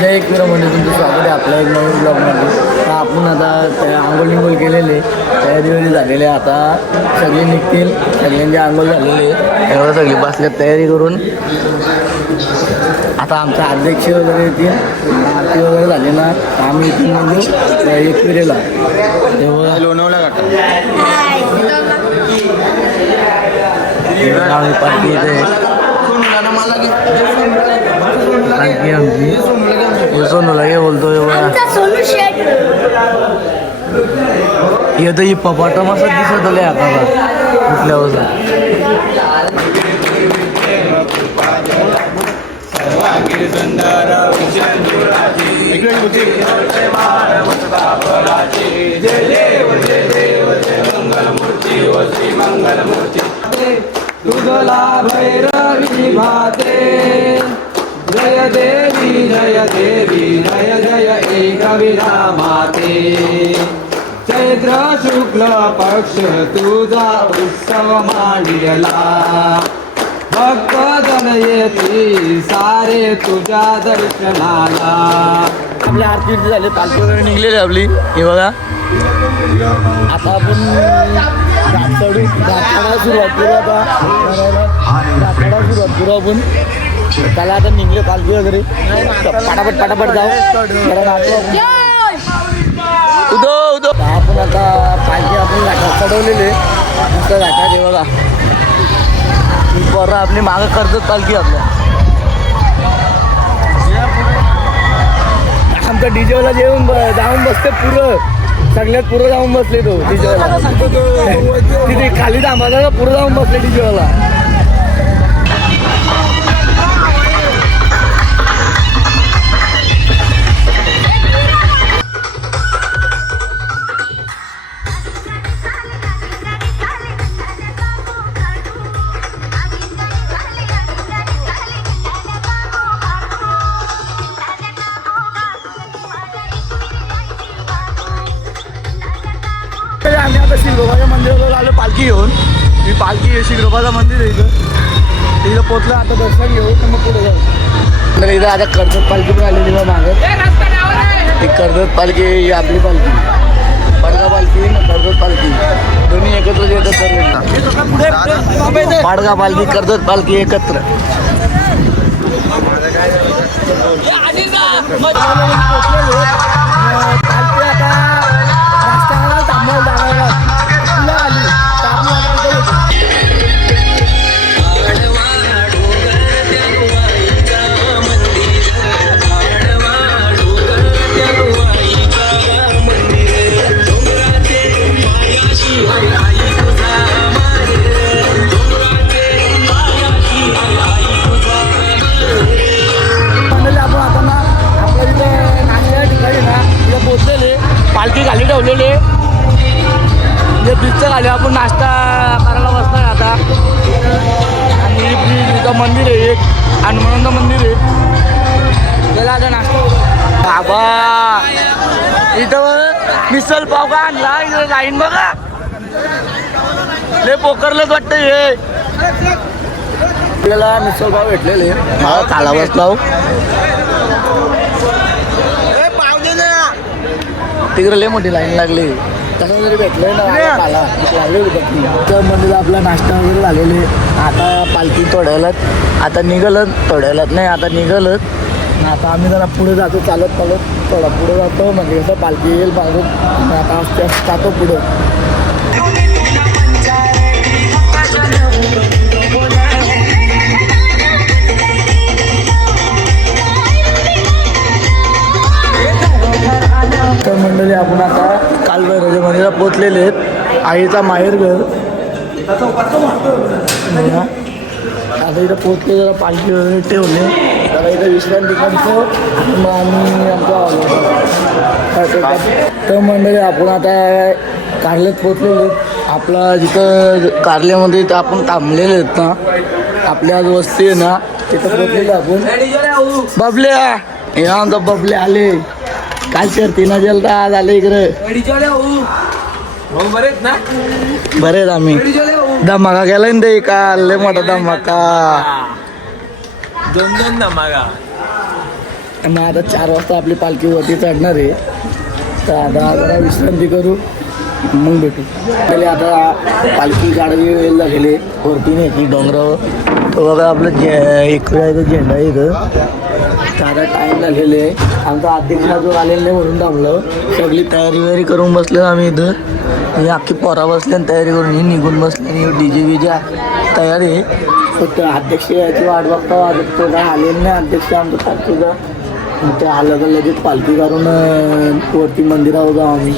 जय एकवीर म्हणजे तुमचं स्वागत आहे आपल्या एक नवीन ब्लॉगमध्ये. तर आपण आता त्या आंघोळ निंघोळ केलेले तयारी झालेली आहे. आता सगळे निघतील, सगळ्यांची आंघोळ झालेली आहे. एवढं सगळी बसल्यात तयारी करून. आता आमचा अध्यक्ष वगैरे येतील, आरती वगैरे झाली ना आम्ही इथून म्हणजे एकविरेला तेव्हा लोणावळा घाट आम्ही पार्टी येते. पार्टी आमची सोनूला हे बोलतो येतं ही पपाटा मसात दिसत आले आता कुठल्यावर तुझला भैरवी भाते जय देवी जय देवी जय जय एकविरा माते. चैत्र शुक्ल पक्ष तुझा उत्सव मांडला भक्तजन येती सारे तुझ्या दर्शनाला. आपल्या आरती झाले, पालखी वगैरे निघलेली आपली. हे बघा आता आपण घाटाला सुरुवात करू. आता घाटाला सुरुवात करू आपण. त्याला आता निघले पालखी वगैरे पटापट पटापट जाऊ. उदो उदो आपण आता पालखी आपण घाटात चढवलेले दुसऱ्या घाटात. हे बघा बरं आपली मागं कर्जत पालखी आपल्या. आमच्या डीजेवाला जाऊन बसते पुरं, सगळ्यात पुरं जाऊन बसले तो डीजेवाला. तिथे खाली थांबायचा का पुरं जाऊन बसले डीजेवाला. आम्ही आता शिग्रोबाच्या मंदिरावर आलो पालखी घेऊन. ही पालखी शिग्रोबाचं मंदिर आहे इथं. तिथं पोचलं, आता दर्शन घेऊ तर मग पुढे जाऊ. तर इथं आता कर्जत पालखी पण आलेली बा मागं. ही कर्जत पालखी ही आपली पालखी, पाडगा पालखी ना कर्जत पालखी दोन्ही एकत्र येतात सर्व. पाडगा पालखी कर्जत पालखी एकत्र. पालखी आता रस्त्याला थांबवून जाणार आली. पालखी खाली ठेवलेली जे ब्रिजच्या खाली आपण नाश्ता करायला बसणार आता. आणि ब्रिज इथं मंदिर आहे एक, हनुमानाचं मंदिर आहे. त्याला आता नाश्ता बाबा इथं मिसल पाव का आणला. इथं लाईन बघा लय पोकरलंच वाटतं हे. आपल्याला मिसल पाव भेटलेले मला काला बसला. तिकडे लय मोठी लाईन लागली. तसं जरी भेटलं ना आला लागले तर मंदिर आपला नाश्ता वगैरे झालेले. आता पालखी थोड्यालाच आता निघालत, थोड्यालाच नाही आता निघालत. आता आम्ही जरा पुढे जातो चालत चालत. थोडा पुढे जातो म्हणजे कसं पालखी येईल मागून. आता जातो पुढं. तर मंडळी आपण आता कालभैरवच्या मंदिरात पोचलेले आहेत. आईचा माहेरघर. आता इथं पोचले, जरा पालखी वगैरे ठेवले, जरा इथं विश्रांती करतो. मग आम्ही आमचा तर मंडळी आपण आता कारल्यात पोचलेले. आपला जिथं कारल्यामध्ये तर आपण थांबलेले आहेत ना, आपल्या आज वस्ती आहे ना तिथं पोचलेले आपण. बबल्या हे आमचा बबले आले. काल शर्तीनं गेलता, आज आले इकडे. बरेच आम्ही धमाका केला ना ते काल, लय मोठा धमाका. दोन धमाका आणि आता 4 वाजता आपली पालखी वरती चढणार आहे. तर आता जरा विश्रांती करू मग भेटू. पहिले आता पालखी गाडी वेळेला गेले वरती नाही डोंगरावर. तो बघा आपलं इकडे झेंडा आहे इथं. आता टाईम झालेले आहे. आमचा अध्यक्ष अजून आलेला नाही म्हणून थांबलो. सगळी तयारी वगैरे करून बसलो आम्ही इथं. म्हणजे अख्खी पोरा बसले आणि तयारी करून ही निघून बसले आणि DJ विजा तयारी आहे. फक्त अध्यक्ष याची वाट बघता तो काय आलेलं नाही अध्यक्ष आमचं पालखीचा. ते आलं तर लगेच पालखी करून वरती मंदिरावर जाऊ आम्ही.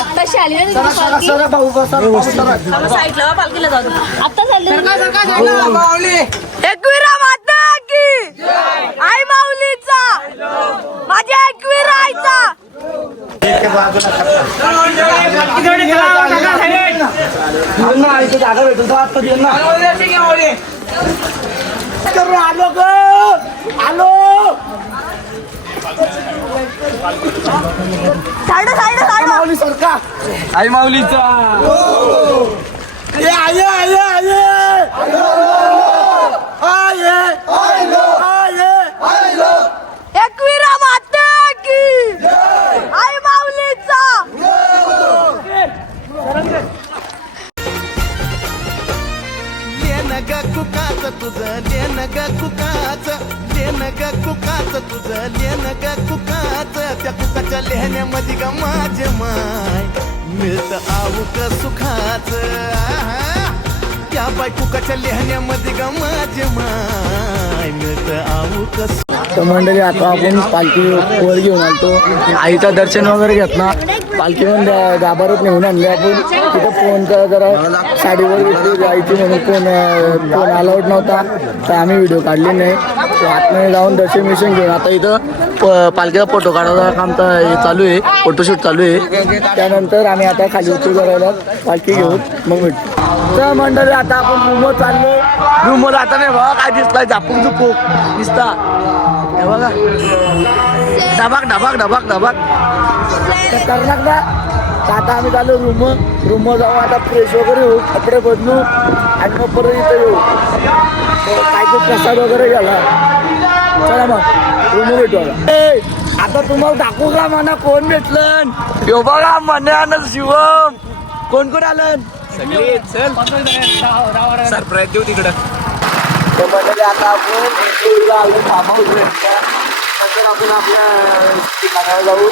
आत्ताशी आली ना साईडला पालखीला जाऊ आता चालली. एकविरा माता की आई माऊलीचा माझ्या एकविरा आईचा. जागा भेटतो आता आलो ग आलो. साईड साईड साईड माऊली सरका आई माऊलीचा. ये आये आये आये आये आये आये. एकविरा माता की आई माऊलीचा. लेन ग कुकाच तुझं लेन ग कुकाच लेन ग कुकाच तुझं लेन ग कुकाच. त्या कुकाच्या लेहण्यामध्ये ग माझे माय मिळत आऊक सुखाच. त्या बाय कुकाच्या लेहण्यामध्ये ग माझे माय मिळत आऊक. तर मंडळी आता आपण पालखी वर घेऊन आलतो. आईचं दर्शन वगैरे घेतला. पालखी पण गाभारात नेऊन आणली आपण. तिथं फोनचा जरा साडीवर घेतली आईची म्हणून फोन अलाउड नव्हता तर आम्ही व्हिडिओ काढले नाही. आतमध्ये जाऊन दर्शन मिशन घेऊन आता इथं पालखीचा फोटो काढायचा काम हे चालू आहे. फोटोशूट चालू आहे. त्यानंतर आम्ही आता खाली उतरू करायला पालखी घेऊन मग भेटतो. तर मंडळी आता आपण रूमवर चाललो. रूमवर आता नाही बघा काय दिसलाय झापूक झुपूक दिसता हे बघा डबाक डबाक डबाक डबाक खतरनाक ना. तर आता आम्ही चालू रूमवर जाऊ. आता फ्रेश वगैरे होऊ कपडे बदलू आणि मग परत इथं येऊ. काय तो प्रसाद वगैरे घ्याला. चला मग रूमवर भेटू. आता तुम्हाला दाखवू का म्हणा कोण भेटलं. यो बघा मन्यान शिवम कोण कोण आलं. सगळे चल सरप्राईज देऊ तिकडं. तर म्हणजे आता आपण आलो फार्महाऊस नंतर आपण आपल्या ठिकाणावर जाऊ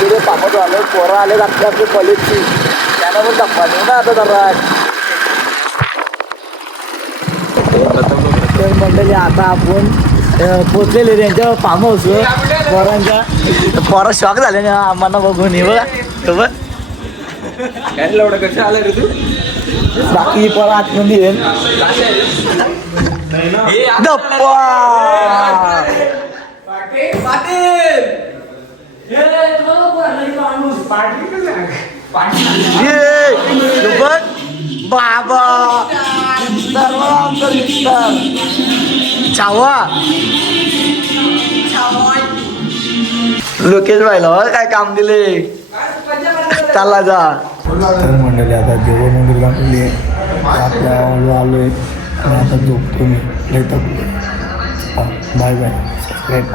तिथे फार्महाऊस आलो पोरं आले आपल्या आपल्या कॉलेजची त्यांना पण दाखवा देऊ ना आता जरा. तर मंडळी आता आपण पोचलेले त्यांच्या फार्म हाऊस पोरांच्या पोरा शॉक झाले ना आम्हाला बघून हे बघा काय लवडं कसं आलं रे तू बाकी पोरा आतमध्ये येईल गप्पा बाबा छावा लोकेश भाईला काय काम दिले चालला जा. तर मंडळी आता जेवण वगैरे लागली आपल्या आलोय आणि आता झोपतो मी. Bye bye. सबस्क्राईब